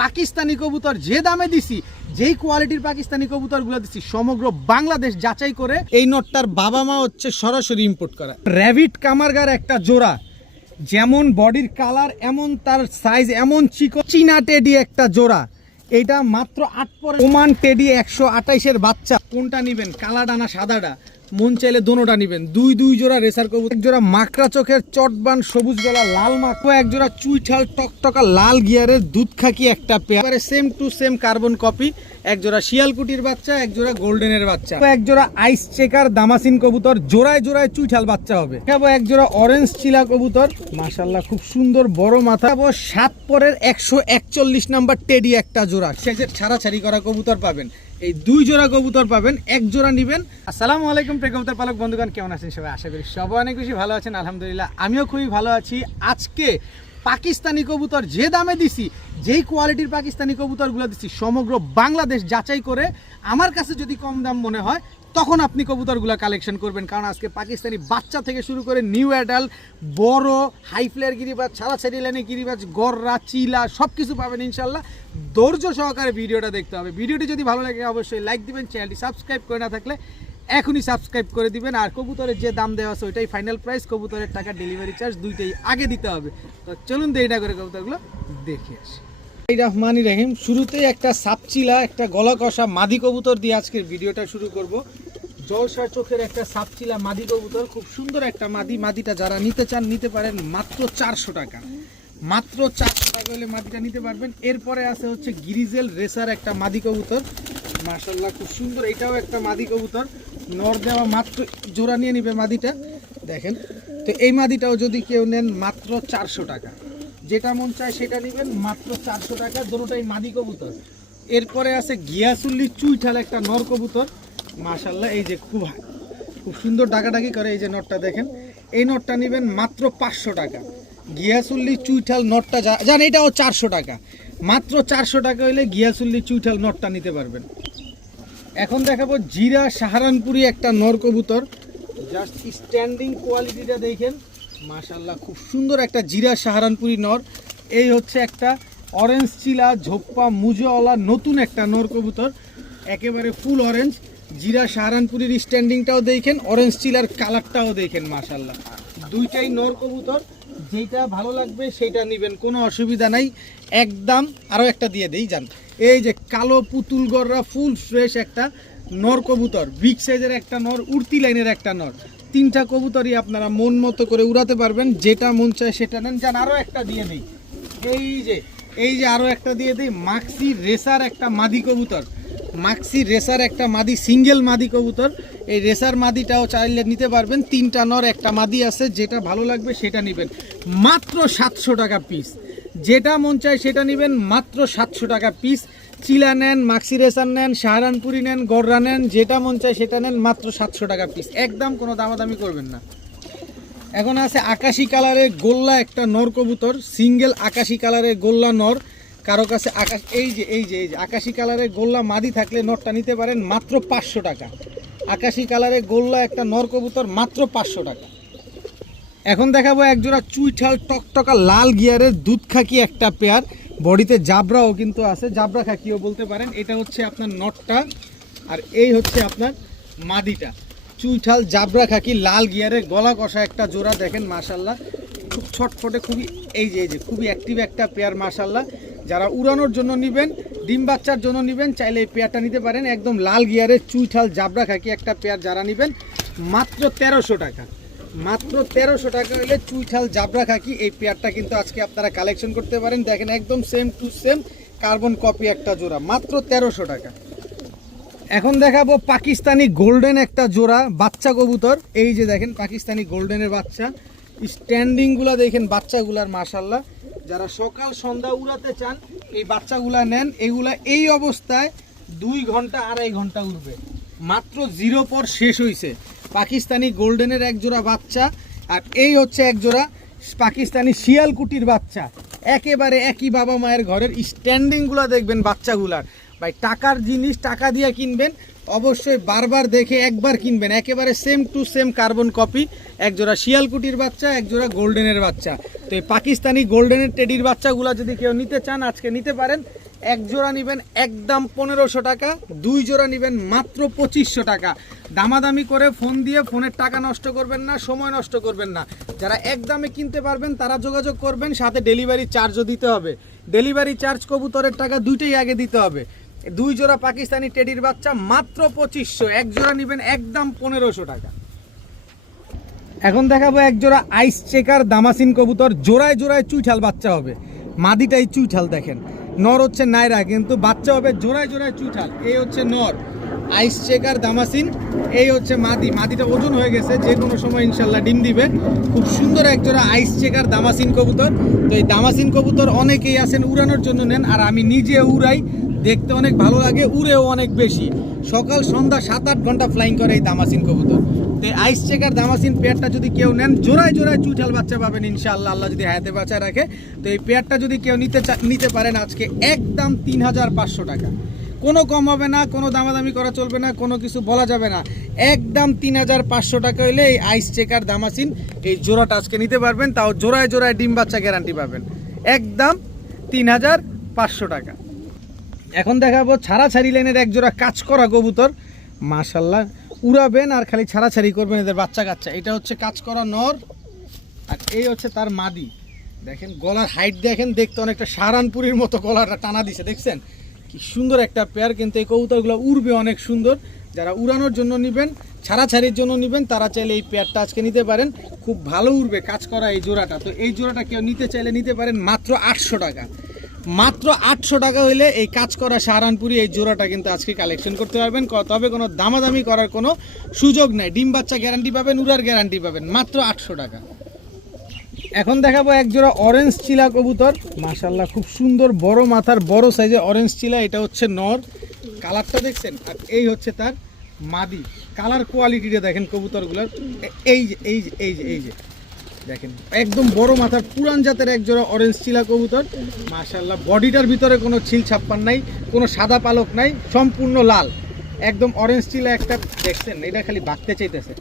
পাকিস্তানি কবুতর যে দামে দিছি, যেই কোয়ালিটির পাকিস্তানি কবুতরগুলো দিচ্ছি সমগ্র বাংলাদেশ যাচাই করে। এই নটটার বাবা মা হচ্ছে সরাসরি ইম্পোর্ট করা র্যাবিট কামারগার একটা জোড়া, যেমন বডির কালার এমন তার সাইজ, এমন চিকো চীনা টেডি একটা জোড়া। এইটা মাত্র 8 পরে ওমান টেডি 128-এর বাচ্চা। কোনটা নেবেন, কালাডা না সাদাডা? মন চাইলে দোনোটা নেবেন। দুই জোড়া রেসার কবুতর, এক জোড়া মাকড়া চোখের চটবান সবুজ গলা লাল মাকড়া, এক জোড়া চুইঠাল টকটকা লাল গিয়ারের দুধ খাকি একটা pair, same to same carbon copy. এক জোড়া শিয়ালকুটির বাচ্চা, এক জোড়া গোল্ডেনের বাচ্চা, এক জোড়া আইস চেকার দামাসিন কবুতর, জোড়ায় জোড়ায় চুইঠাল বাচ্চা হবে। এক জোড়া অরেঞ্জ চিলা কবুতর, মাশাআল্লাহ খুব সুন্দর বড় মাথা। 7 পরের 141 নাম্বার টেডি একটা জোড়া, শেষের ছাড়াছাড়ি করা কবুতর পাবেন। এই 2 জোড়া কবুতর পাবেন, 1 জোড়া নেবেন। আসসালামু আলাইকুম প্রিয় কবুতর পালক বন্ধুগণ, কেমন আছেন সবাই? আশা করি সবাই অনেক বেশি ভালো আছেন। আলহামদুলিল্লাহ আমিও খুবই ভালো আছি। আজকে পাকিস্তানি কবুতর যে দামে দিছি, যেই কোয়ালিটির পাকিস্তানি কবুতরগুলো দিচ্ছি সমগ্র বাংলাদেশ যাচাই করে, আমার কাছে যদি কম দাম মনে হয় তখন আপনি কবুতরগুলো কালেকশন করবেন। কারণ আজকে পাকিস্তানি বাচ্চা থেকে শুরু করে নিউ অ্যাডাল্ট, বড় হাই ফ্লেয়ার গিরিবাজ, ছাড়াছাড়ি লাইনে গিরিবাজ, গররা, চিলা সব কিছু পাবেন ইনশাল্লাহ। ধৈর্য সহকারে ভিডিওটা দেখতে হবে। ভিডিওটি যদি ভালো লাগে অবশ্যই লাইক দিবেন, চ্যানেলটি সাবস্ক্রাইব করে না থাকলে এখনই সাবস্ক্রাইব করে দিবেন। আর কবুতরের যে দাম দেওয়া আছে ওইটাই ফাইনাল প্রাইস, কবুতরের টাকা ডেলিভারি চার্জ দুইটাই আগে দিতে হবে। তো চলুন দেরিটা করে কবুতরগুলো দেখে আসি। রহমানি রহিম, শুরুতেই একটা সাপচিলা, একটা গলা কষা মাদি কবুতর দিয়ে আজকের ভিডিওটা শুরু করব। জলসার চোখের একটা সাপচিলা মাদি কবুতর, খুব সুন্দর একটা মাদি। মাদিটা যারা নিতে চান নিতে পারেন মাত্র 400 টাকা। মাত্র 400 টাকা হলে মাদিটা নিতে পারবেন। এরপরে আছে হচ্ছে গিরিজেল রেসার একটা মাদি কবুতর, মাশাআল্লাহ খুব সুন্দর। এটাও একটা মাদি কবুতর, নর দেওয়া, মাত্র জোড়া নিয়ে নিবে মাদিটা, দেখেন। তো এই মাদিটাও যদি কেউ নেন মাত্র 400 টাকা। যেটা মন চায় সেটা নেবেন, মাত্র 400 টাকা, দুটোটাই মাদি কবুতর। এরপরে আছে গিয়াসুল্লি চুইঠাল একটা নর কবুতর, মাশাআল্লাহ এই যে খুব সুন্দর ডাকাডাকি করে। এই যে নটটা দেখেন, এই নটটা নেবেন মাত্র 500 টাকা। গিয়াসুল্লি চুইঠাল নটটা জান এটাও 400 টাকা। মাত্র 400 টাকা হইলে গিয়াসুল্লি চুইঠাল নটটা নিতে পারবেন। এখন দেখাবো জিরা সাহারানপুরি একটা নর কবুতর, জাস্ট স্ট্যান্ডিং কোয়ালিটিটা দেখেন, মাশাআল্লাহ খুব সুন্দর একটা জিরা সাহারানপুরি নর। এই হচ্ছে একটা অরেঞ্জ চিলা ঝোপ্পা মুজোওয়ালা নতুন একটা নর কবুতর, একেবারে ফুল অরেঞ্জ। জিরা সাহারানপুরির স্ট্যান্ডিংটাও দেখেন, অরেঞ্জ চিলার কালারটাও দেখেন, মাশাআল্লাহ দুইটাই নর কবুতর। যেটা ভালো লাগবে সেটা নেবেন, কোনো অসুবিধা নাই, একদম। আরও একটা দিয়ে দেই যান, এই যে কালো পুতুল গররা ফুল ফ্রেশ একটা নর কবুতর, বিগ সাইজের একটা নর, উড়তি লাইনের একটা নর। 3টা কবুতরই আপনারা মন মতো করে উড়াতে পারবেন, যেটা মন চায় সেটা নেন। যান আরও একটা দিয়ে দিই, এই যে আরও একটা দিয়ে দিই, মাক্সি রেসার একটা মাদি কবুতর, মাক্সি রেসার একটা মাদি, সিঙ্গেল মাদি কবুতর। এই রেসার মাদিটাও চাইলে নিতে পারবেন, 3টা নর একটা মাদি আছে, যেটা ভালো লাগবে সেটা নেবেন, মাত্র 700 টাকা পিস। যেটা মন চায় সেটা নেবেন, মাত্র 700 টাকা পিস। চিলা নেন, মাক্সি রেসার নেন, সাহারানপুরি নেন, গররা নেন, যেটা মন চায় সেটা নেন, মাত্র 700 টাকা পিস। একদম কোনো দামাদামি করবেন না। এখন আছে আকাশি কালারের গোল্লা একটা নর কবুতর, সিঙ্গেল আকাশি কালারের গোল্লা নর। কারো কাছে এই যে আকাশি কালারের গোল্লা মাদি থাকলে নরটা নিতে পারেন, মাত্র 500 টাকা। আকাশি কালারের গোল্লা একটা নর কবুতর, মাত্র 500 টাকা। এখন দেখাবো এক জোড়া চুইঠাল টকটকা লাল গিয়ারের দুধ খাকি একটা পেয়ার, বডিতে জাবরাও কিন্তু আছে, জাবরা খাকিও বলতে পারেন। এটা হচ্ছে আপনার নটটা, আর এই হচ্ছে আপনার মাদিটা। চুইঠাল জাবরা খাকি লাল গিয়ারের গলা কষা একটা জোড়া, দেখেন মাশাআল্লাহ খুব ছটফটে, খুবই এই যে খুবই অ্যাক্টিভ একটা পেয়ার, মাশাআল্লাহ। যারা উড়ানোর জন্য নেবেন, ডিম বাচ্চার জন্য নেবেন, চাইলে এই পেয়ারটা নিতে পারেন। একদম লাল গিয়ারের চুইঠাল জাবরা খাকি একটা পেয়ার যারা নেবেন, মাত্র 1300 টাকা। মাত্র 1300 টাকা হলে চুইঠাল জাবরা খাকি এই পেয়ারটা কিন্তু আজকে আপনারা কালেকশন করতে পারেন। দেখেন একদম same to same carbon copy একটা জোড়া, মাত্র 1300 টাকা। এখন দেখাবো পাকিস্তানি গোল্ডেন একটা জোড়া বাচ্চা কবুতর। এই যে দেখেন পাকিস্তানি গোল্ডেনের বাচ্চা, স্ট্যান্ডিংগুলা দেখেন বাচ্চাগুলার, মাশাআল্লাহ। যারা সকাল সন্ধ্যা উড়াতে চান এই বাচ্চাগুলা নেন। এগুলা এই অবস্থায় 2 ঘন্টা 2.5 ঘন্টা উড়বে, মাত্র 0 পর শেষ হয়েছে। পাকিস্তানি গোল্ডেনের এক জোড়া বাচ্চা, আর এই হচ্ছে এক জোড়া পাকিস্তানি শিয়ালকুটির বাচ্চা, একেবারে একই বাবা মায়ের ঘরের। স্ট্যান্ডিংগুলা দেখবেন বাচ্চাগুলার, ভাই টাকার জিনিস টাকা দিয়ে কিনবেন, অবশ্যই বারবার দেখে একবার কিনবেন, একেবারে same to same carbon copy. এক জোড়া শিয়ালকুটির বাচ্চা, এক জোড়া গোল্ডেনের বাচ্চা। তো এই পাকিস্তানি গোল্ডেনের টেডির বাচ্চাগুলো যদি কেউ নিতে চান আজকে নিতে পারেন। এক জোড়া নেবেন একদম 1500 টাকা, 2 জোড়া নেবেন মাত্র 2500 টাকা। দামাদামি করে ফোন দিয়ে ফোনের টাকা নষ্ট করবেন না, সময় নষ্ট করবেন না। যারা একদমে কিনতে পারবেন তারা যোগাযোগ করবেন, সাথে ডেলিভারি চার্জও দিতে হবে। ডেলিভারি চার্জ কবুতরের টাকা দুইটাই আগে দিতে হবে। 2 জোড়া পাকিস্তানি টেডির বাচ্চা মাত্র 2500, এক জোড়া নেবেন একদম 1500 টাকা। এখন দেখাবো এক জোড়া আইস চেকার দামাসিন কবুতর, জোড়ায় জোড়ায় চুইঠাল বাচ্চা হবে। মাদিটাই চুইঠাল দেখেন, নর হচ্ছে নাইরা, কিন্তু বাচ্চা হবে জোড়ায় জোড়ায় চুইঠাল। এই হচ্ছে নর আইস চেকার দামাসিন, এই হচ্ছে মাদি। মাদিটা ওজন হয়ে গেছে, যে কোনো সময় ইনশাল্লাহ ডিম দিবে। খুব সুন্দর এক জোড়া আইস চেকার দামাসিন কবুতর। তো এই দামাসিন কবুতর অনেকেই আছেন উড়ানোর জন্য নেন, আর আমি নিজে উড়াই, দেখতে অনেক ভালো লাগে, উড়েও অনেক বেশি। সকাল সন্ধ্যা 7-8 ঘন্টা ফ্লাইং করে এই দামাসিন কবুতর। তো এই আইস চেকার দামাসিন পেয়ারটা যদি কেউ নেন, জোড়ায় জোড়ায় চুইঠাল বাচ্চা পাবেন ইনশাআল্লাহ, আল্লাহ যদি হায়াতে বাঁচা রাখে। তো এই পেয়ারটা যদি কেউ নিতে পারেন আজকে একদম 3500 টাকা। কোনো কম হবে না, কোনো দামাদামি করা চলবে না, কোনো কিছু বলা যাবে না। একদম 3500 টাকা হইলে এই আইস চেকার দামাসিন এই জোড়াটা আজকে নিতে পারবেন, তাও জোড়ায় জোড়ায় ডিম বাচ্চা গ্যারান্টি পাবেন। একদম 3500 টাকা। এখন দেখাবো ছাড়াছাড়ি লাইনের এক জোড়া কাজ করা কবুতর, মাশাল্লাহ উড়াবেন আর খালি ছাড়াছাড়ি করবেন এদের বাচ্চা কাচ্চা। এটা হচ্ছে কাজ করা নর, আর এই হচ্ছে তার মাদি। দেখেন গলার হাইট দেখেন, দেখতে অনেকটা সারানপুরির মতো গলাটা টানা দিছে, দেখছেন কি সুন্দর একটা পেয়ার। কিন্তু এই কবুতরগুলো উড়বে অনেক সুন্দর। যারা উড়ানোর জন্য নেবেন, ছাড়াছাড়ির জন্য নেবেন, তারা চাইলে এই পেয়ারটা আজকে নিতে পারেন, খুব ভালো উড়বে কাজ করা এই জোড়াটা। তো এই জোড়াটা কেউ নিতে চাইলে নিতে পারেন মাত্র 800 টাকা। মাত্র 800 টাকা হইলে এই কাজ করা সাহারানপুরি এই জোড়াটা কিন্তু আজকে কালেকশন করতে পারবেন। তবে কোনো দামাদামি করার কোনো সুযোগ নেই, ডিম বাচ্চা গ্যারান্টি পাবেন, উড়ার গ্যারান্টি পাবেন, মাত্র 800 টাকা। এখন দেখাবো এক জোড়া অরেঞ্জ চিলা কবুতর, মাশাল্লাহ খুব সুন্দর বড় মাথার বড় সাইজের অরেঞ্জ চিলা। এটা হচ্ছে নর, কালারটা দেখছেন, আর এই হচ্ছে তার মাদি। কালার কোয়ালিটিটা দেখেন কবুতরগুলোর, এই যে এই যে এই যে এই যে দেখেন একদম বড় মাথার পুরান জাতের এক জোড়া অরেঞ্জ চিলা কবুতর, মাশাআল্লাহ। বডিটার ভিতরে কোনো ছিল ছাপ্পান নাই, কোনো সাদা পালক নাই, সম্পূর্ণ লাল, একদম অরেঞ্জ চিলা একটা। দেখছেন এটা খালি বাঁকতে চাইতেছে,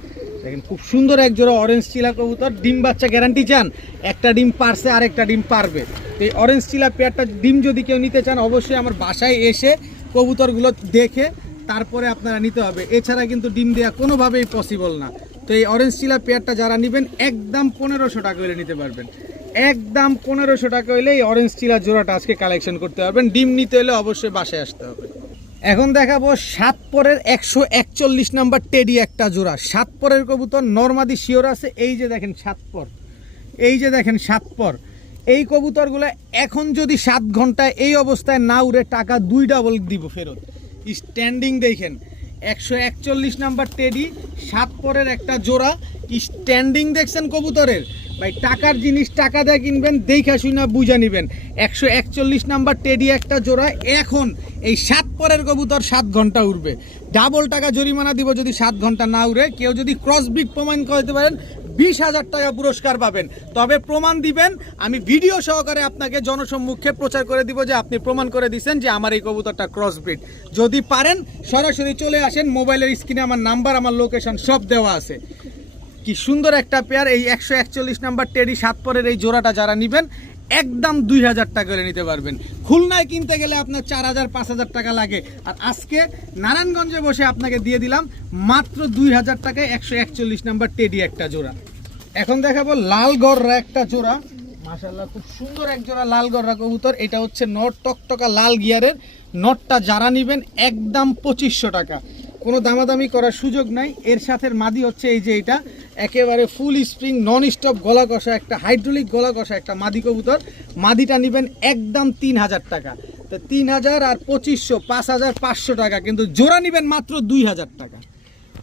দেখেন খুব সুন্দর এক জোড়া অরেঞ্জ চিলা কবুতর। ডিম বাচ্চা গ্যারান্টি চান, একটা ডিম পারছে আর একটা ডিম পারবে। তো এই অরেঞ্জ চিলা পেয়ারটা ডিম যদি কেউ নিতে চান, অবশ্যই আমার বাসায় এসে কবুতরগুলো দেখে তারপরে আপনারা নিতে হবে, এছাড়া কিন্তু ডিম দেওয়া কোনোভাবেই পসিবল না। তো এই অরেঞ্জ চিলা পেয়ারটা যারা নেবেন একদম 1500 টাকা হলে নিতে পারবেন। একদম 1500 টাকা হলে এই অরেঞ্জ চিলা জোড়াটা আজকে কালেকশন করতে পারবেন। ডিম নিতে হলে অবশ্যই বাসায় আসতে হবে। এখন দেখাবো 7 পরের 141 নাম্বার টেডি একটা জোড়া। 7 পরের কবুতর, নরমাদি শিওর আছে। এই যে দেখেন 7 পর, এই যে দেখেন 7 পর। এই কবুতরগুলো এখন যদি 7 ঘন্টায় এই অবস্থায় না উড়ে, টাকা 2 ডাবল দিব ফেরত। স্ট্যান্ডিং দেখেন 141 নাম্বার টেডি, 7 পরের একটা জোড়া। স্ট্যান্ডিং দেখছেন কবুতরের, ভাই টাকার জিনিস টাকা দিয়ে কিনবেন, দেখা শুনা বুঝা নিবেন। 141 নাম্বার টেডি একটা জোড়া। এখন এই 7 পরের কবুতর 7 ঘন্টা উড়বে, ডাবল টাকা জরিমানা দিব যদি 7 ঘন্টা না উড়ে। কেউ যদি ক্রসব্রিড প্রমাণ করতে পারেন 20,000 টাকা পুরস্কার পাবেন। তবে প্রমাণ দিবেন, আমি ভিডিও সহকারে আপনাকে জনসম্মুখে প্রচার করে দিব যে আপনি প্রমাণ করে দিচ্ছেন যে আমার এই কবুতরটা ক্রসব্রিড। যদি পারেন সরাসরি চলে আসেন, মোবাইলের স্ক্রিনে আমার নাম্বার, আমার লোকেশন সব দেওয়া আছে। কি সুন্দর একটা পেয়ার, এই 141 নাম্বার টেডি 7 পরের এই জোড়াটা যারা নেবেন একদম 2000 টাকা করে নিতে পারবেন। খুলনায় কিনতে গেলে আপনার 4000-5000 টাকা লাগে, আর আজকে নারায়ণগঞ্জে বসে আপনাকে দিয়ে দিলাম মাত্র 2000 টাকায় 141 নাম্বার টেডি একটা জোড়া। এখন দেখাবো লাল গররা একটা জোড়া, মাশাআল্লাহ খুব সুন্দর এক জোড়া লাল গররা কবুতর। এটা হচ্ছে নট, টকটকা লাল গিয়ারের নটটা যারা নেবেন একদম 2500 টাকা, কোনো দামাদামি করার সুযোগ নাই। এর সাথে মাদি হচ্ছে এই যে এটা, একেবারে ফুল স্প্রিং নন স্টপ গলা কষা একটা হাইড্রোলিক গলা কষা একটা মাদি কবুতর। মাদিটা নেবেন একদম 3000 টাকা। তো 3000 আর 2500, 5500 টাকা, কিন্তু জোড়া নেবেন মাত্র 2000 টাকা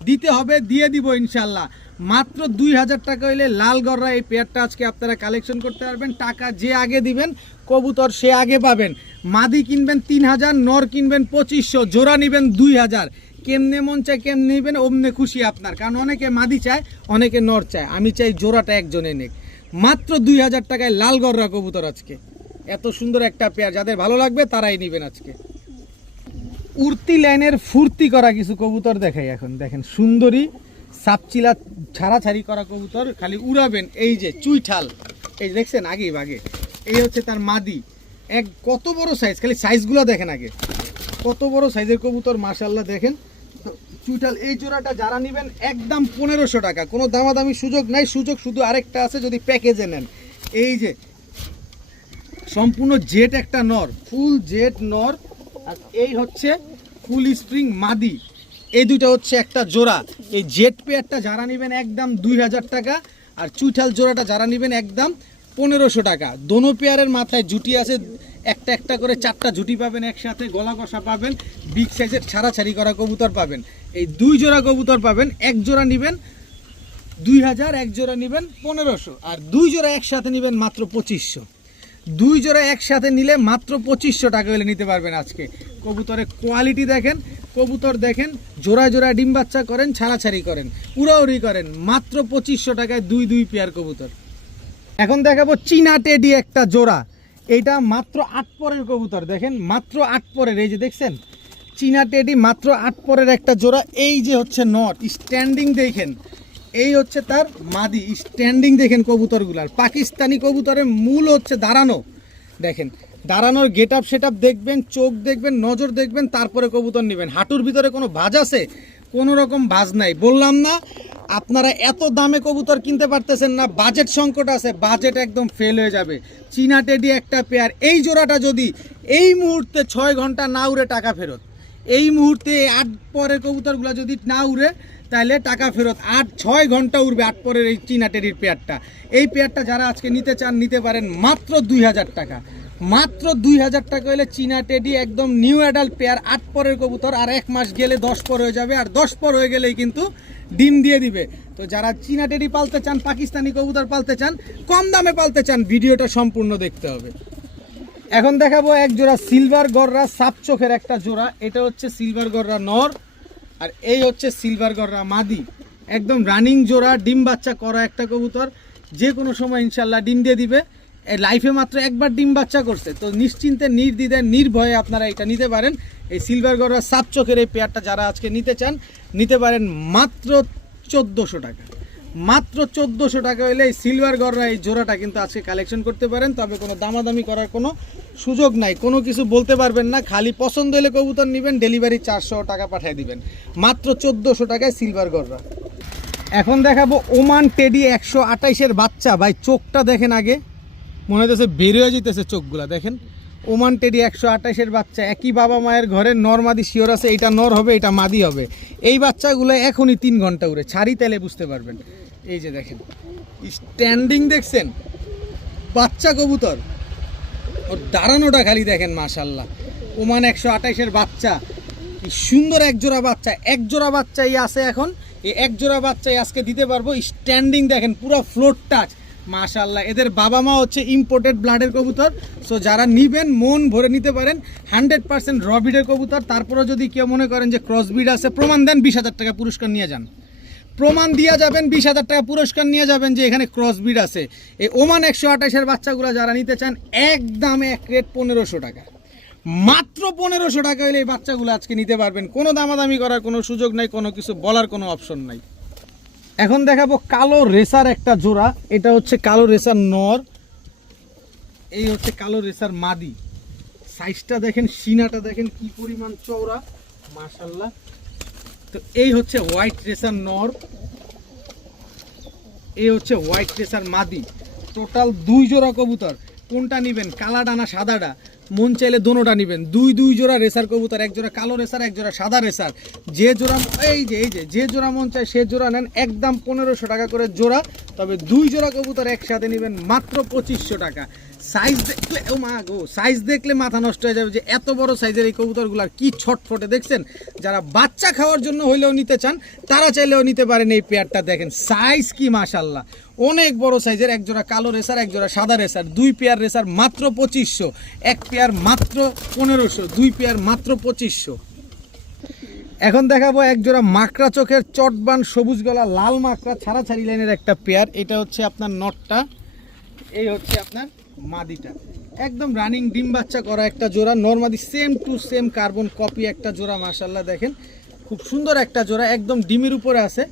দিতে হবে, দিয়ে দিব ইনশাল্লাহ। মাত্র 2000 টাকা হইলে লাল গররা এই পেয়ারটা আজকে আপনারা কালেকশন করতে পারবেন। টাকা যে আগে দিবেন কবুতর সে আগে পাবেন। মাদি কিনবেন 3000, নর কিনবেন 2500, জোড়া নেবেন 2000। কেমনে মন চায় কেমনে নেবেন, অমনে খুশি আপনার, কারণ অনেকে মাদি চায়, অনেকে নর চায়, আমি চাই জোড়াটা একজনে নেক। মাত্র 2000 টাকায় লাল গররা কবুতর আজকে, এত সুন্দর একটা পেয়ার, যাদের ভালো লাগবে তারাই নেবেন আজকে। উড়তি লাইনের ফুর্তি করা কিছু কবুতর দেখাই এখন। দেখেন সুন্দরী সাপচিলা ছাড়াছাড়ি করা কবুতর, খালি উড়াবেন। এই যে চুইঠাল, এই দেখছেন আগেই বাগে, এই হচ্ছে তার মাদি। কত বড় সাইজ, খালি সাইজগুলো দেখেন আগে, কত বড় সাইজের কবুতর মাশাআল্লাহ। দেখেন চুইঠাল, এই জোড়াটা যারা নেবেন একদম 1500 টাকা, কোনো দামাদামি সুযোগ নাই। সুযোগ শুধু আরেকটা আছে, যদি প্যাকেজে নেন। এই যে সম্পূর্ণ জেট একটা নর, ফুল জেট নর, আর এই হচ্ছে ফুল স্প্রিং মাদি। এই দুইটা হচ্ছে একটা জোড়া। এই জেট পেয়ারটা যারা নেবেন একদম 2000 টাকা, আর চুইঠাল জোড়াটা যারা নেবেন একদম 1500 টাকা। দোনো পেয়ারের মাথায় জুটি আছে, একটা একটা করে 4টা জুটি পাবেন একসাথে, গলা কষা পাবেন, বিগ সাইজের ছাড়াছাড়ি করা কবুতর পাবেন। এই 2 জোড়া কবুতর পাবেন, এক জোড়া নেবেন 2000, এক জোড়া নেবেন 1500, আর 2 জোড়া একসাথে নেবেন মাত্র 2500। 2 জোড়া একসাথে নিলে মাত্র 2500 টাকা হলে নিতে পারবেন। আজকে কবুতরের কোয়ালিটি দেখেন, কবুতর দেখেন, জোড়ায় জোড়ায় ডিম বাচ্চা করেন, ছাড়াছাড়ি করেন, উড়াউড়ি করেন, মাত্র 2500 টাকায় 2 পেয়ার কবুতর। এখন দেখাবো চীনা টেডি একটা জোড়া, এইটা মাত্র 8 পরের কবুতর। দেখেন মাত্র 8 পরের, এই যে দেখছেন চীনা টেডি মাত্র 8 পরের একটা জোড়া। এই যে হচ্ছে নট, স্ট্যান্ডিং দেখেন, এই হচ্ছে তার মাদি, স্ট্যান্ডিং দেখেন কবুতরগুলার। পাকিস্তানি কবুতরের মূল হচ্ছে দাঁড়ানো। দেখেন দাঁড়ানোর গেট আপ সেট আপ দেখবেন, চোখ দেখবেন, নজর দেখবেন, তারপরে কবুতর নেবেন। হাঁটুর ভিতরে কোনো ভাঁজ আছে? কোনো রকম ভাঁজ নাই। বললাম না আপনারা এত দামে কবুতর কিনতে পারতেছেন না, বাজেট সংকট আছে, বাজেট একদম ফেল হয়ে যাবে। চীনা টেডি একটা পেয়ার, এই জোড়াটা যদি এই মুহূর্তে 6 ঘন্টা না উড়ে টাকা ফেরত। এই মুহূর্তে 8 পরের কবুতরগুলো যদি না উড়ে তাহলে টাকা ফেরত। 6 ঘন্টা উড়বে 8 পরের এই চীনা টেডির পেয়ারটা। এই পেয়ারটা যারা আজকে নিতে চান নিতে পারেন মাত্র 2000 টাকা। মাত্র 2000 টাকা হলে চীনা টেডি একদম নিউ অ্যাডাল্ট পেয়ার, 8 পরের কবুতর। আর 1 মাস গেলে 10 পর হয়ে যাবে, আর 10 পর হয়ে গেলেই কিন্তু ডিম দিয়ে দিবে। তো যারা চীনা টেডি পালতে চান, পাকিস্তানি কবুতর পালতে চান, কম দামে পালতে চান, ভিডিওটা সম্পূর্ণ দেখতে হবে। এখন দেখাবো এক জোড়া সিলভার গররা সাপ চোখের একটা জোড়া। এটা হচ্ছে সিলভার গররা নর, আর এই হচ্ছে সিলভার গররা মাদি। একদম রানিং জোড়া, ডিম বাচ্চা করা একটা কবুতর, যে কোনো সময় ইনশাল্লাহ ডিম দিয়ে দিবে। লাইফে মাত্র একবার ডিম বাচ্চা করছে, তো নিশ্চিন্তে নির্দ্বিধায় নির্ভয়ে আপনারা এটা নিতে পারেন। এই সিলভার গররা সাপ চোখের এই পেয়ারটা যারা আজকে নিতে চান নিতে পারেন মাত্র 1400 টাকা। মাত্র 1400 টাকা হলে এই সিলভার গররা এই জোড়াটা কিন্তু আজকে কালেকশন করতে পারেন। তবে কোনো দামাদামি করার কোনো সুযোগ নাই, কোনো কিছু বলতে পারবেন না, খালি পছন্দ হলে কবুতর নেবেন, ডেলিভারি 400 টাকা পাঠিয়ে দিবেন। মাত্র 1400 টাকায় সিলভার গররা। এখন দেখাবো ওমান টেডি 128-এর বাচ্চা। ভাই চোখটা দেখেন আগে, মনে হচ্ছে বেরিয়ে যেতেছে চোখগুলা। দেখেন ওমান টেডি 128-এর বাচ্চা, একই বাবা মায়ের ঘরের নর মাদি শিওর আছে, এটা নর হবে এটা মাদি হবে। এই বাচ্চাগুলো এখনই 3 ঘন্টা উড়ে, ছাড়ি তেলে বুঝতে পারবেন। এই যে দেখেন স্ট্যান্ডিং দেখছেন, বাচ্চা কবুতর, ওর দাঁড়ানোটা খালি দেখেন মাশাল্লাহ। ওমান 128-এর বাচ্চা, কি সুন্দর এক জোড়া বাচ্চা। এক জোড়া বাচ্চাই আছে এখন, এই এক জোড়া বাচ্চাই আজকে দিতে পারবো। স্ট্যান্ডিং দেখেন, পুরো ফ্লোর টাচ মাশাল্লাহ। এদের বাবা মা হচ্ছে ইম্পোর্টেড ব্লাডের কবুতর। সো যারা নিবেন মন ভরে নিতে পারেন, 100% রবিডের কবুতর। তারপরে যদি কেউ মনে করেন যে ক্রসবিড আছে, প্রমাণ দেন, 20,000 টাকা পুরস্কার নিয়ে যান। প্রমাণ দিয়ে যাবেন, 20,000 টাকা পুরস্কার নিয়ে যাবেন যে এখানে ক্রসবিড আছে। এই ওমান 128-এর বাচ্চাগুলো যারা নিতে চান একদমে এক রেট 1500 টাকা। মাত্র 1500 টাকা হলে এই বাচ্চাগুলো আজকে নিতে পারবেন। কোনো দামাদামি করার কোনো সুযোগ নাই, কোনো কিছু বলার কোনো অপশন নাই। এখন দেখাবো কালো রেসার একটা জোড়া। এটা হচ্ছে কালো রেসার নর, এই হচ্ছে কালো রেসার মাদি। সাইজটা দেখেন, সিনাটা দেখেন কি পরিমাণ চওড়া মাশাল্লাহ। তো এই হচ্ছে হোয়াইট রেসার নর, এই হচ্ছে হোয়াইট রেসার মাদি। টোটাল 2 জোড়া কবুতর। কোনটা নেবেন, কালাডা না সাদাডা? মন চাইলে দোনোটা নেবেন। 2 জোড়া রেসার কবুতর, এক জোড়া কালো রেসার, এক জোড়া সাদা রেসার। যে জোড়া যে জোড়া মন চায় সে জোড়া নেন, একদম 1500 টাকা করে জোড়া। তবে 2 জোড়া কবুতর একসাথে নেবেন মাত্র 2500 টাকা। সাইজ দেখলে ও মা গো, সাইজ দেখলে মাথা নষ্ট হয়ে যাবে যে এত বড় সাইজের এই কবুতরগুলার কি ছটফটে দেখছেন। যারা বাচ্চা খাওয়ার জন্য হইলেও নিতে চান তারা চাইলেও নিতে পারেন। এই পেয়ারটা দেখেন সাইজ কি মাশাল্লাহ, অনেক বড় সাইজের। এক জোড়া কালো রেসার, এক জোড়া সাদা রেসার, 2 পেয়ার রেসার মাত্র 2500, এক পেয়ার মাত্র 1500, 2 পেয়ার মাত্র 2500। এখন দেখাবো এক জোড়া মাকড়া চোখের চটবান সবুজ গলা লাল মাকড়া ছাড়াছাড়ি লাইনের একটা পেয়ার। এটা হচ্ছে আপনার নটটা, এই হচ্ছে আপনার মাদিটা। একদম রানিং ডিম বাচ্চা করা একটা জোড়া, normally same to same carbon copy একটা জোড়া। মাশাআল্লাহ দেখেন খুব সুন্দর একটা জোড়া, একদম ডিমের উপরে আছে,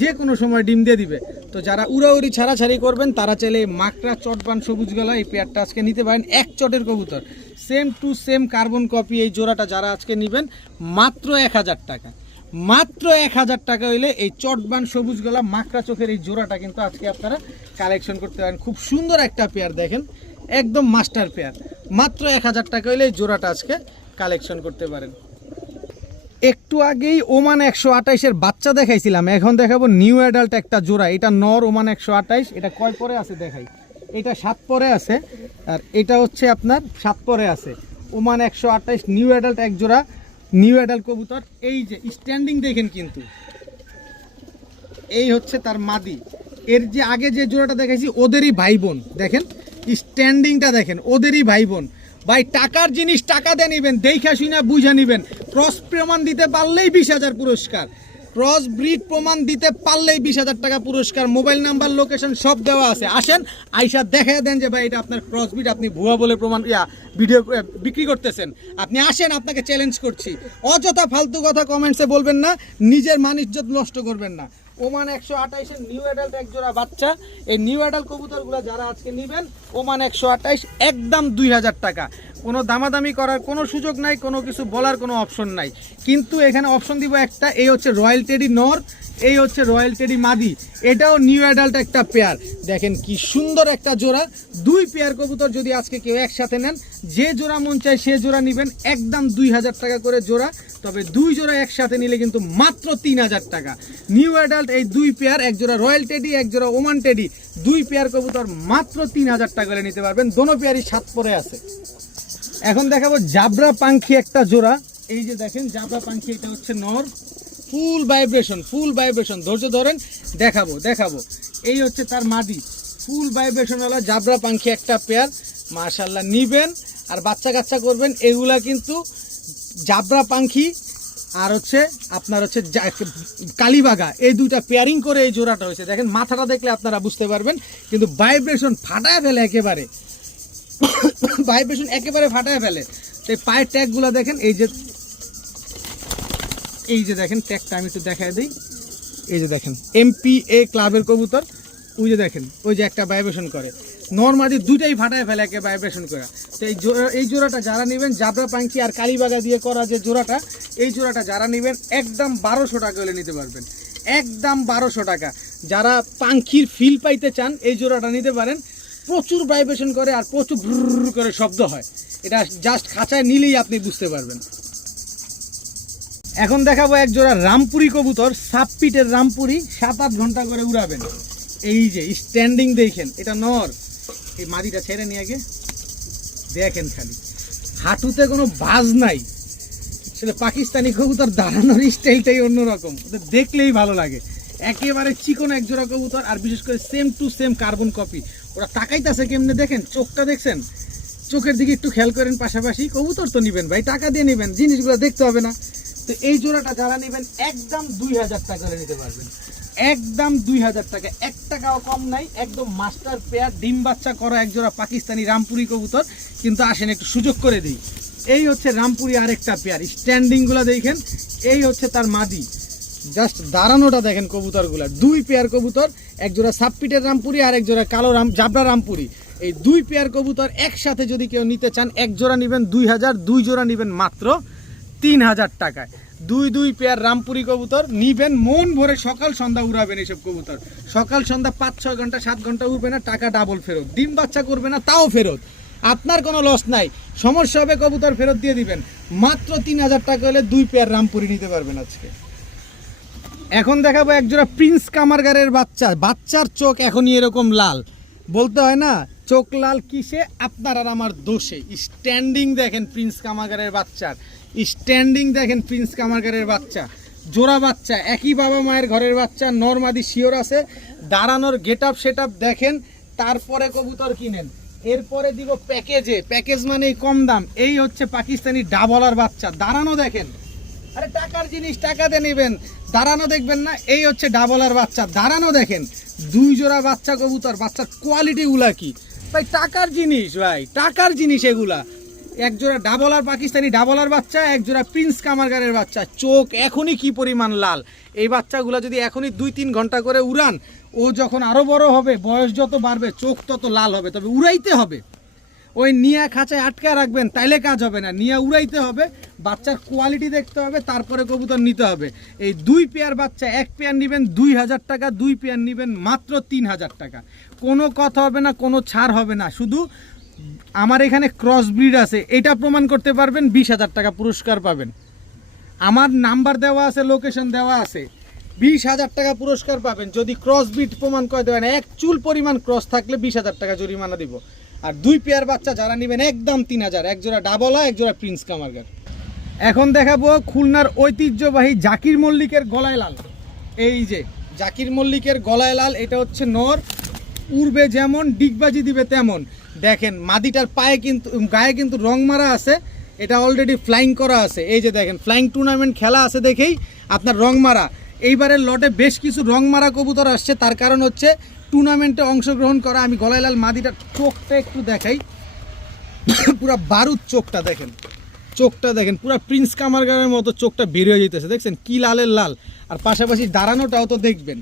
যে কোনো সময় ডিম দিয়ে দিবে। তো যারা উড়াউড়ি ছাড়াছাড়ি করবেন তারা চাইলে মাকড়া চটবান সবুজ গলা এই পেয়ারটা আজকে নিতে পারেন। এক চটের কবুতর, same to same carbon copy এই জোড়াটা যারা আজকে নেবেন মাত্র 1000 টাকা, মাত্র 1000 টাকা হইলে এই চটবান সবুজ গলা মাকড়া চোখের এই জোড়াটা কিন্তু আজকে আপনারা কালেকশন করতে পারেন। খুব সুন্দর একটা পেয়ার দেখেন, একদম মাস্টার পেয়ার, মাত্র 1000 টাকা হইলে এই জোড়াটা আজকে কালেকশন করতে পারেন। একটু আগেই ওমান 128-এর বাচ্চা দেখাইছিলাম, এখন দেখাবো নিউ অ্যাডাল্ট একটা জোড়া। এটা নর ওমান 128, এটা কয় পরে আছে দেখাই, এটা 7 পরে আছে, আর এটা হচ্ছে আপনার 7 পরে আছে। ওমান 128 নিউ অ্যাডাল্ট এক জোড়া, নিউ অ্যাডাল্ট কবুতর। এই যে স্ট্যান্ডিং দেখেন, কিন্তু এই হচ্ছে তার মাদি। এর যে আগে যে জোড়াটা দেখাইছি ওদেরই ভাই বোন, দেখেন স্ট্যান্ডিংটা দেখেন, ওদেরই ভাই বোন। ভাই টাকার জিনিস টাকা দিয়ে নেবেন, দেখা শুনে বুঝে নেবেন। ক্রস প্রমাণ দিতে পারলেই 20,000 পুরস্কার, ক্রস ব্রিড প্রমাণ দিতে পারলেই 20,000 টাকা পুরস্কার। মোবাইল নাম্বার লোকেশন সব দেওয়া আছে, আসেন আইসা দেখাই দেন যে ভাই এটা আপনার ক্রস ব্রিড, আপনি ভুয়া বলে প্রমাণ ভিডিও বিক্রি করতেছেন। আপনি আসেন, আপনাকে চ্যালেঞ্জ করছি। অযথা ফালতু কথা কমেন্টসে বলবেন না, নিজের মান ইজ্জত নষ্ট করবেন না। ওমান 128-এর নিউ অ্যাডাল্ট এক জোড়া বাচ্চা। এই নিউ অ্যাডাল্ট কবুতরগুলো যারা আজকে নেবেন ওমান 128 একদম 2000 টাকা। কোনো দামাদামি করার কোনো সুযোগ নাই, কোনো কিছু বলার কোনো অপশন নাই। কিন্তু এখানে অপশন দিব একটা, এই হচ্ছে রয়্যাল টেডি নর, এই হচ্ছে রয়্যাল টেডি মাদি, এটাও নিউ অ্যাডাল্ট একটা পেয়ার। দেখেন কি সুন্দর একটা জোড়া, 2 পেয়ার কবুতর যদি আজকে কেউ একসাথে নেন, যে জোড়া মন চায় সে জোড়া নেবেন, একদম 2000 টাকা করে জোড়া। তবে 2 জোড়া একসাথে নিলে কিন্তু মাত্র 3000 টাকা। নিউ অ্যাডাল্ট এই 2 পেয়ার, এক জোড়া রয়্যাল টেডি, এক জোড়া ওমান টেডি, 2 পেয়ার কবুতর মাত্র 3000 টাকা করে নিতে পারবেন। দোনো পেয়ারই 7 পরে আছে। এখন দেখাবো জাবরা পাখি একটা জোড়া। এই যে দেখেন জাবরা পাখি, এটা হচ্ছে নর, ফুল ভাইব্রেশন, ধৈর্য ধরেন, দেখাবো। এই হচ্ছে তার মাদি, ফুল ভাইব্রেশনওয়ালা জাবরা পাখি একটা পেয়ার। মাশাআল্লাহ নিবেন আর বাচ্চা কাচ্চা করবেন। এগুলা কিন্তু জাবরা পাখি আর হচ্ছে আপনার হচ্ছে কালীবাগা, এই দুইটা পেয়ারিং করে এই জোড়াটা হয়েছে। দেখেন মাথাটা দেখলে আপনারা বুঝতে পারবেন, কিন্তু ভাইব্রেশন ফাটায় ফেলে একেবারে, ভাইব্রেশন একেবারে ফাটায় ফেলে। সেই পায়ের ট্যাগগুলো দেখেন, এই যে দেখেন ট্যাগটা আমি একটু দেখাই দিই। এই যে দেখেন MPA ক্লাবের কবুতর, ওই যে দেখেন ওই যে একটা ভাইব্রেশন করে, নর্মালি দুইটাই ফাটায় ফেলে একে ভাইব্রেশন করে। তো এই জোড়াটা যারা নেবেন, জাবরা পাখি আর কালীবাগা দিয়ে করা যে জোড়াটা, এই জোড়াটা যারা নেবেন একদম 1200 টাকা হলে নিতে পারবেন, একদম 1200 টাকা। যারা পাখির ফিল পাইতে চান এই জোড়াটা নিতে পারেন। প্রচুর ভাইব্রেশন করে আর প্রচুর ব্রুর করে শব্দ হয়, এটা জাস্ট খাঁচায় নিলেই আপনি বুঝতে পারবেন। এখন দেখাবো এক জোড়া রামপুরি কবুতর, 7 ফিটের রামপুরি, 7-8 ঘন্টা করে উড়াবেন। এই যে স্ট্যান্ডিং দেখেন, এটা নর। এই মাদিটা ছেড়ে নিয়ে আগে দেখেন, খালি হাঁটুতে কোনো ভাঁজ নাই। আসলে পাকিস্তানি কবুতর দাঁড়ানোর স্টাইলটাই অন্যরকম, ওদের দেখলেই ভালো লাগে। একেবারে চিকন এক জোড়া কবুতর, আর বিশেষ করে same to same carbon copy. ওরা তাকাইতেছে কেমনে দেখেন, চোখটা দেখছেন, চোখের দিকে একটু খেয়াল করেন। পাশাপাশি কবুতর তো নেবেন ভাই, টাকা দিয়ে নেবেন, জিনিসগুলো দেখতে হবে না। তো এই জোড়াটা যারা নেবেন একদম 2000 টাকা করে নিতে পারবেন, একদম 2000 টাকা, 1 টাকাও কম নাই। একদম মাস্টার পেয়ার, ডিম বাচ্চা করা এক জোড়া পাকিস্তানি রামপুরি কবুতর। কিন্তু আসেন একটু সুযোগ করে দিই। এই হচ্ছে রামপুরি আরেকটা পেয়ার, স্ট্যান্ডিংগুলো দেখেন। এই হচ্ছে তার মাদি, জাস্ট দাঁড়ানোটা দেখেন কবুতরগুলা। 2 পেয়ার কবুতর, এক জোড়া সাবপিটের রামপুরি আর এক জোড়া কালো জাবরা রামপুরি। এই 2 পেয়ার কবুতর একসাথে যদি কেউ নিতে চান, এক জোড়া নেবেন 2000, 2 জোড়া নেবেন মাত্র 3000 টাকায়। 2 পেয়ার রামপুরি কবুতর নিবেন, মন ভরে সকাল সন্ধ্যা উড়াবেন এইসব কবুতর। সকাল সন্ধ্যা 5-6 ঘন্টা 7 ঘন্টা উড়বে না, টাকা ডাবল ফেরত। ডিম বাচ্চা করবে না, তাও ফেরত, আপনার কোনো লস নাই। সমস্যা হবে কবুতর ফেরত দিয়ে দিবেন। মাত্র 3000 টাকা হলে 2 পেয়ার রামপুরি নিতে পারবেন আজকে। এখন দেখাবো এক জোড়া প্রিন্স কামারগারের বাচ্চা। বাচ্চার চোখ এখনই এরকম লাল, বলতে হয় না চোখ লাল কিসে, আপনার আর আমার দোষে। স্ট্যান্ডিং দেখেন প্রিন্স কামারগারের বাচ্চার, স্ট্যান্ডিং দেখেন প্রিন্স কামারগারের বাচ্চা, জোড়া বাচ্চা, একই বাবা মায়ের ঘরের বাচ্চা। নরমাদি শিওর আছে, দাঁড়ানোর গেট আপ সেট আপ দেখেন, তারপরে কবুতর কিনেন। এরপরে দিব প্যাকেজে, প্যাকেজ মানেই কম দাম। এই হচ্ছে পাকিস্তানি ডাবলার বাচ্চা, দাঁড়ানো দেখেন, আরে টাকার জিনিস টাকা দিয়ে নেবেন, দাঁড়ানো দেখবেন না। এই হচ্ছে ডাবলার বাচ্চা, দাঁড়ানো দেখেন। 2 জোড়া বাচ্চা কবুতর, বাচ্চার কোয়ালিটি গুলা কি, ভাই টাকার জিনিস, ভাই টাকার জিনিস এগুলা। এক জোড়া ডাবলার পাকিস্তানি ডাবলার বাচ্চা, এক জোড়া প্রিন্স কামারগারের বাচ্চা। চোখ এখনই কি পরিমাণ লাল! এই বাচ্চাগুলো যদি এখনই 2-3 ঘন্টা করে উড়ান, ও যখন আরো বড় হবে, বয়স যত বাড়বে, চোখ তত লাল হবে। তবে উড়াইতে হবে, ওই নিয়া খাঁচায় আটকা রাখবেন তাইলে কাজ হবে না। নিয়া উড়াইতে হবে, বাচ্চার কোয়ালিটি দেখতে হবে, তারপরে কবুতর নিতে হবে। এই 2 পেয়ার বাচ্চা, 1 পেয়ার নেবেন 2000 টাকা, 2 পেয়ার নেবেন মাত্র 3000 টাকা। কোনো কথা হবে না, কোনো ছাড় হবে না। শুধু আমার এখানে ক্রস ব্রিড আছে, এটা প্রমাণ করতে পারবেন, 20,000 টাকা পুরস্কার পাবেন। আমার নাম্বার দেওয়া আছে, লোকেশন দেওয়া আছে, 20,000 টাকা পুরস্কার পাবেন যদি ক্রস ব্রিড প্রমাণ করে দেবেন। এক চুল পরিমাণ ক্রস থাকলে 20,000 টাকা জরিমানা দিব। আর 2 পেয়ার বাচ্চা যারা নেবেন একদম 3000, এক জোড়া ডাবলা, এক জোড়া প্রিন্স কামারগার। এখন দেখাবো খুলনার ঐতিহ্যবাহী জাকির মল্লিকের গলায় লাল। এই যে জাকির মল্লিকের গলায় লাল, এটা হচ্ছে নর। উড়বে যেমন, ডিগবাজি দিবে তেমন। দেখেন মাদিটার পায়ে কিন্তু, গায়ে কিন্তু রং মারা আছে, এটা অলরেডি ফ্লাইং করা আছে। এই যে দেখেন ফ্লাইং টুর্নামেন্ট খেলা আছে দেখেই আপনার রং মারা। এইবারের লটে বেশ কিছু রং মারা কবুতর আসছে, তার কারণ হচ্ছে টুর্নামেন্টে অংশগ্রহণ করা। আমি গলায় লাল মাদিটার চোখটা একটু দেখাই, পুরা বারুদ চোখটা দেখেন, চোখটা দেখেন পুরা প্রিন্স কামারগারের মতো চোখটা বের হয়ে যেতেছে। দেখছেন কি লালের লাল, আর পাশাপাশি দাঁড়ানোটাও তো দেখবেন।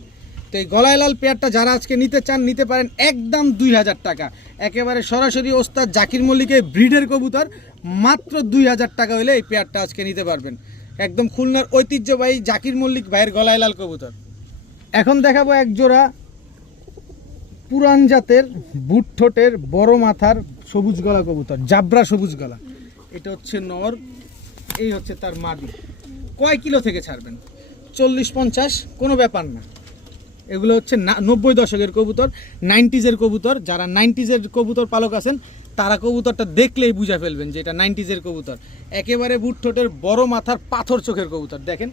তো এই গলায় লাল পেয়ারটা যারা আজকে নিতে চান নিতে পারেন একদম 2000 টাকা। একেবারে সরাসরি ওস্তাদ জাকির মল্লিকের ব্রিডের কবুতর, মাত্র 2000 টাকা হলে এই পেয়ারটা আজকে নিতে পারবেন। একদম খুলনার ঐতিহ্যবাহী জাকির মল্লিক ভাইয়ের গলায় লাল কবুতর। এখন দেখাবো এক জোড়া পুরান জাতের বুট ঠোঁটের বড় মাথার সবুজ গলা কবুতর, জাবরা সবুজ গলা। এটা হচ্ছে নর, এই হচ্ছে তার মাদি। কয় কিলো থেকে ছাড়বেন? 40-50, কোনো ব্যাপার না। এগুলো হচ্ছে 90 দশকের কবুতর, 90s-এর কবুতর। যারা 90s-এর কবুতর পালক আছেন তারা কবুতরটা দেখলেই বুঝা ফেলবেন যে এটা 90s-এর কবুতর। একেবারে বুট ঠোঁটের বড় মাথার পাথর চোখের কবুতর, দেখেন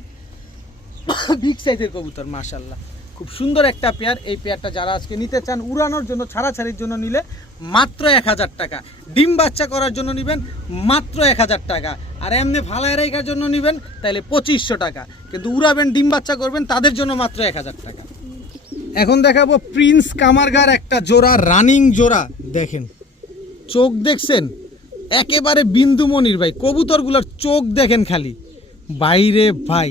বিগ সাইজের কবুতর, মাশাআল্লাহ খুব সুন্দর একটা পেয়ার। এই পেয়ারটা যারা আজকে নিতে চান উড়ানোর জন্য, ছাড়াছাড়ির জন্য নিলে মাত্র 1000 টাকা। ডিম বাচ্চা করার জন্য নেবেন মাত্র 1000 টাকা। আর এমনি ভালায় রাখার জন্য নেবেন তাহলে 2500 টাকা। কিন্তু উড়াবেন, ডিম বাচ্চা করবেন, তাদের জন্য মাত্র 1000 টাকা। এখন দেখাবো প্রিন্স কামারগার একটা জোড়া, রানিং জোড়া। দেখেন চোখ দেখছেন একেবারে বিন্দুমণির ভাই, কবুতরগুলোর চোখ দেখেন খালি, বাইরে ভাই।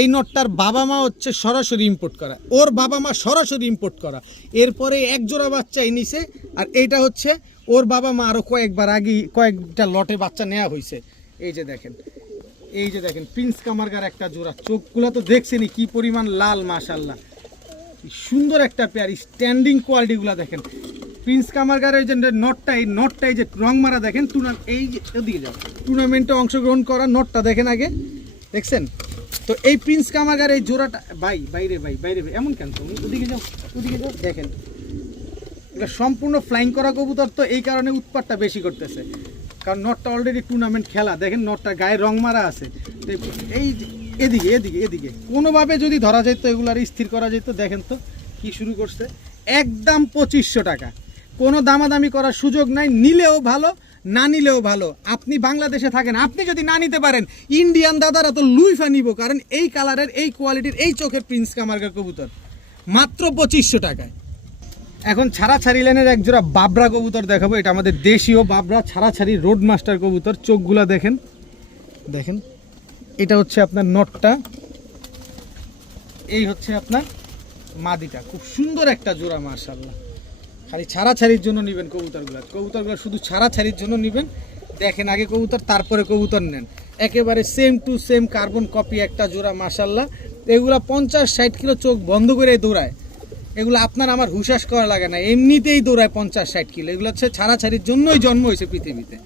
এই নটটার বাবা মা হচ্ছে সরাসরি ইম্পোর্ট করা, ওর বাবা মা সরাসরি ইম্পোর্ট করা। এরপরে এক জোড়া বাচ্চাই নিছে, আর এইটা হচ্ছে ওর বাবা মা আরও কয়েকবার আগে কয়েকটা লটে বাচ্চা নেওয়া হয়েছে। এই যে দেখেন, এই যে দেখেন প্রিন্স কামারগার একটা জোড়া, চোখগুলো তো দেখছেনই কি পরিমাণ লাল, মাশাআল্লাহ সুন্দর একটা পেয়ার। স্ট্যান্ডিং কোয়ালিটিগুলো দেখেন। প্রিন্স কামারগারের যে নটটা, এই নটটা এই যে রং মারা দেখেন, এই যে ওদিকে যাও, টুর্নামেন্টে অংশগ্রহণ করা নটটা দেখেন আগে, দেখছেন তো। এই প্রিন্স কামারগার এই জোড়াটা ভাই, বাইরে ভাই, বাইরে ভাই, এমন কেন তুমি? ওদিকে যাও, ওদিকে যাও, দেখেন এটা সম্পূর্ণ ফ্লাইং করা কবুতর, তো এই কারণে উৎপাতটা বেশি করতেছে, কারণ নটটা অলরেডি টুর্নামেন্ট খেলা। দেখেন নটটার গায়ে রং মারা আছে। এই এদিকে এদিকে এদিকে কোনোভাবে যদি ধরা যেত, এগুলার স্থির করা যেত। দেখেন তো কি শুরু করছে, একদম 2500 টাকা। কোনো দামাদামি করার সুযোগ নাই, নিলেও ভালো, না নিলেও ভালো। আপনি বাংলাদেশে থাকেন, আপনি যদি না নিতে পারেন, ইন্ডিয়ান দাদারা তো লুইফা নিব, কারণ এই কালারের, এই কোয়ালিটির, এই চোখের প্রিন্স কামারগার কবুতর মাত্র 2500 টাকায়। এখন ছাড়াছাড়ি লাইনের এক জোড়া বাবরা কবুতর দেখাবো। এটা আমাদের দেশীয় বাবরা ছাড়াছাড়ি রোড মাস্টার কবুতর। চোখগুলা দেখেন, দেখেন এটা হচ্ছে আপনার নটটা, এই হচ্ছে আপনার মাদিটা। খুব সুন্দর একটা জোড়া, মাশাআল্লাহ। খালি ছাড়াছাড়ির জন্য নেবেন কবুতরগুলো, কবুতরগুলো শুধু ছাড়াছাড়ির জন্য নেবেন। দেখেন আগে কবুতর, তারপরে কবুতর নেন। একেবারে same to same carbon copy একটা জোড়া, মাশাআল্লাহ। এগুলা 50-60 কিলো চোখ বন্ধ করে দৌড়ায়। এগুলো আপনার আমার হুশাস করা লাগে না, এমনিতেই দৌড়ায় 50-60 কিলো। এগুলো হচ্ছে ছাড়াছাড়ির জন্যই জন্ম হয়েছে পৃথিবীতে।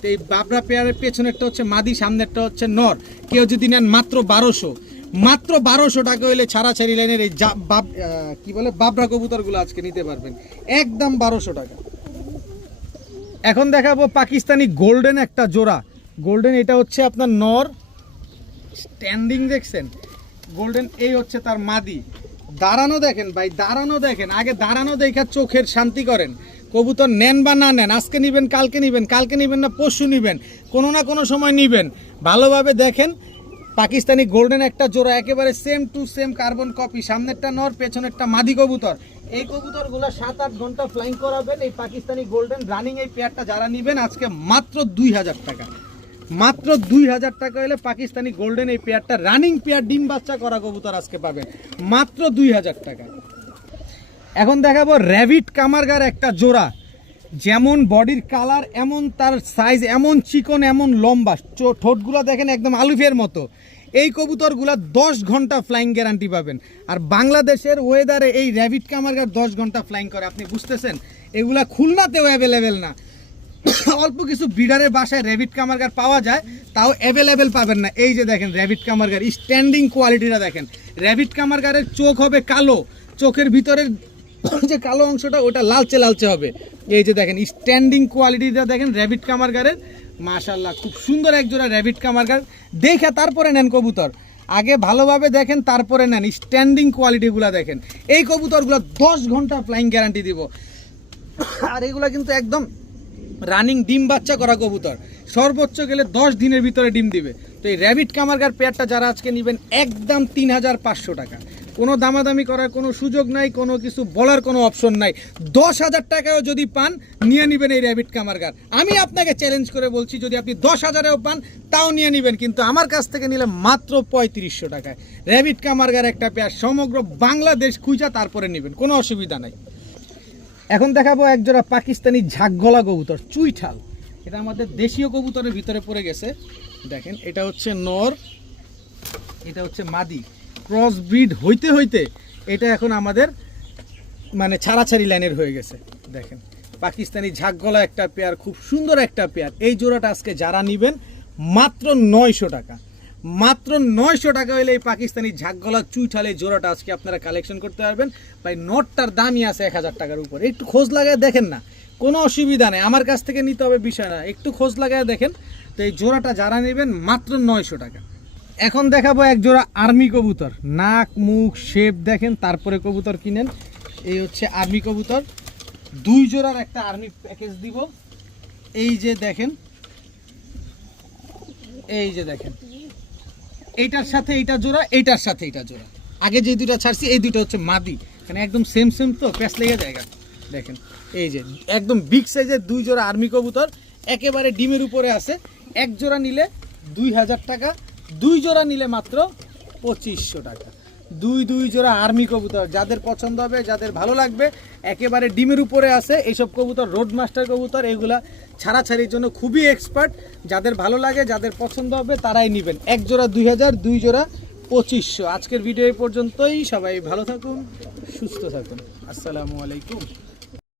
তো এই বাবরা পেয়ারের পেছনেরটা হচ্ছে মাদি, সামনেরটা হচ্ছে নর। কেউ যদি নেন মাত্র 1200 টাকা হইলে ছাড়াছাড়ি লাইনের এই কি বলে বাবরা কবুতরগুলো আজকে নিতে পারবেন একদম 1200 টাকা। এখন দেখাবো পাকিস্তানি গোল্ডেন একটা জোড়া। গোল্ডেন এটা হচ্ছে আপনার নর, স্ট্যান্ডিং দেখছেন গোল্ডেন, এই হচ্ছে তার মাদি। দাঁড়ানো দেখেন ভাই, দাঁড়ানো দেখেন, আগে দাঁড়ানো দেখা চোখের শান্তি করেন। কবুতর নেন বা না নেন, আজকে নিবেন, কালকে নিবেন, কালকে নিবেন না পরশু নিবেন, কোনো না কোনো সময় নিবেন, ভালোভাবে দেখেন। পাকিস্তানি গোল্ডেন একটা জোড়া, একেবারে same to same carbon copy, সামনেরটা নর পেছনেরটা মাদি কবুতর। এই কবুতরগুলো 7-8 ঘন্টা ফ্লাইং করাবেন। এই পাকিস্তানি গোল্ডেন রানিং এই পেয়ারটা যারা নেবেন আজকে মাত্র 2000 টাকা, মাত্র 2000 টাকা হলে পাকিস্তানি গোল্ডেন এই পেয়ারটা রানিং পেয়ার ডিম বাচ্চা করা কবুতর আজকে পাবেন মাত্র 2000 টাকা। এখন দেখাবো র্যাবিট কামারগার একটা জোড়া, যেমন বডির কালার এমন তার সাইজ, এমন চিকন এমন লম্বা, ঠোঁটগুলো দেখেন একদম আলুফের মতো। এই কবুতরগুলো 10 ঘন্টা ফ্লাইং গ্যারান্টি পাবেন। আর বাংলাদেশের ওয়েদারে এই র্যাবিট কামারগার 10 ঘন্টা ফ্লাইং করে, আপনি বুঝতেছেন? এগুলা খুলনাতেও অ্যাভেলেবেল না। অল্প কিছু বিডারের বাসায় র্যাবিট কামারগার পাওয়া যায়, তাও অ্যাভেলেবেল পাবেন না। এই যে দেখেন র্যাবিট কামারগার স্ট্যান্ডিং কোয়ালিটিটা দেখেন। র্যাবিট কামারগারের চোখ হবে কালো, চোখের ভিতরের যে কালো অংশটা ওটা লালচে লালচে হবে। এই যে দেখেন স্ট্যান্ডিং কোয়ালিটিটা দেখেন র্যাবিট কামারগারের, মাশাআল্লাহ খুব সুন্দর এক জোড়া র্যাবিট কামারগার। দেখে তারপরে নেন কবুতর, আগে ভালোভাবে দেখেন তারপরে নেন। স্ট্যান্ডিং কোয়ালিটিগুলো দেখেন। এই কবুতরগুলো 10 ঘন্টা ফ্লাইং গ্যারান্টি দিব। আর এগুলো কিন্তু একদম রানিং ডিম বাচ্চা করা কবুতর, সর্বোচ্চ গেলে 10 দিনের ভিতরে ডিম দিবে। তো এই র্যাবিট কামারগার পেয়ারটা যারা আজকে নেবেন একদম 3500 টাকা, কোনো দামাদামি করার কোনো সুযোগ নাই, কোনো কিছু বলার কোনো অপশন নাই। 10,000 টাকায়ও যদি পান নিয়ে নেবেন এই র্যাবিট কামারগার। আমি আপনাকে চ্যালেঞ্জ করে বলছি, যদি আপনি 10,000এও পান তাও নিয়ে নেবেন, কিন্তু আমার কাছ থেকে নিলে মাত্র 3500 টাকায় র্যাবিট কামারগার একটা পেয়ার, সমগ্র বাংলাদেশ খুঁজা তারপরে নেবেন, কোনো অসুবিধা নাই। এখন দেখাবো একজোড়া পাকিস্তানি ঝাঁকগলা কবুতর, চুইঠাল। এটা আমাদের দেশীয় কবুতরের ভিতরে পড়ে গেছে। দেখেন এটা হচ্ছে নর, এটা হচ্ছে মাদি। ক্রস ব্রিড হইতে হইতে এটা এখন আমাদের মানে ছাড়াছাড়ি লাইনের হয়ে গেছে। দেখেন পাকিস্তানি ঝাঁকগলা একটা পেয়ার, খুব সুন্দর একটা পেয়ার। এই জোড়াটা আজকে যারা নেবেন মাত্র 900 টাকা, মাত্র 900 টাকা হলে এই পাকিস্তানি ঝাঁকগলা চুইঠাল এই জোড়াটা আজকে আপনারা কালেকশন করতে পারবেন। ভাই নটটার দামই আছে 1000 টাকার উপর। একটু খোঁজ লাগায় দেখেন না, কোনো অসুবিধা নেই, আমার কাছ থেকে নিতে হবে বিষয় না, একটু খোঁজ লাগায় দেখেন। তো এই জোড়াটা যারা নেবেন মাত্র 900 টাকা। এখন দেখাবো এক জোড়া আর্মি কবুতর, নাক মুখ শেপ দেখেন তারপরে কবুতর কিনেন। এই হচ্ছে আর্মি কবুতর, 2 জোড়ার একটা আর্মি প্যাকেজ দিব। এই যে দেখেন, এই যে দেখেন, এইটার সাথে এইটা জোড়া, এইটার সাথে এইটা জোড়া। আগে যে দুটো ছাড়ছি এই দুটো হচ্ছে মাদি, মানে একদম সেম সেম তো প্যাচ লেগে জায়গা। দেখেন এই যে একদম বিগ সাইজের 2 জোড়া আর্মি কবুতর, একেবারে ডিমের উপরে আছে। এক জোড়া নিলে 2000 টাকা, 2 জোড়া নিলে মাত্র 2500 টাকা। 2 জোড়া আর্মি কবুতর, যাদের পছন্দ হবে, যাদের ভালো লাগবে, একেবারে ডিমের উপরে আছে। এইসব কবুতর রোড মাস্টার কবুতর, এগুলা ছাড়াছাড়ির জন্য খুবই এক্সপার্ট। যাদের ভালো লাগে, যাদের পছন্দ হবে তারাই নেবেন। এক জোড়া 2000, 2 জোড়া 2500। আজকের ভিডিও এই পর্যন্তই। সবাই ভালো থাকুন, সুস্থ থাকুন। আসসালামু আলাইকুম।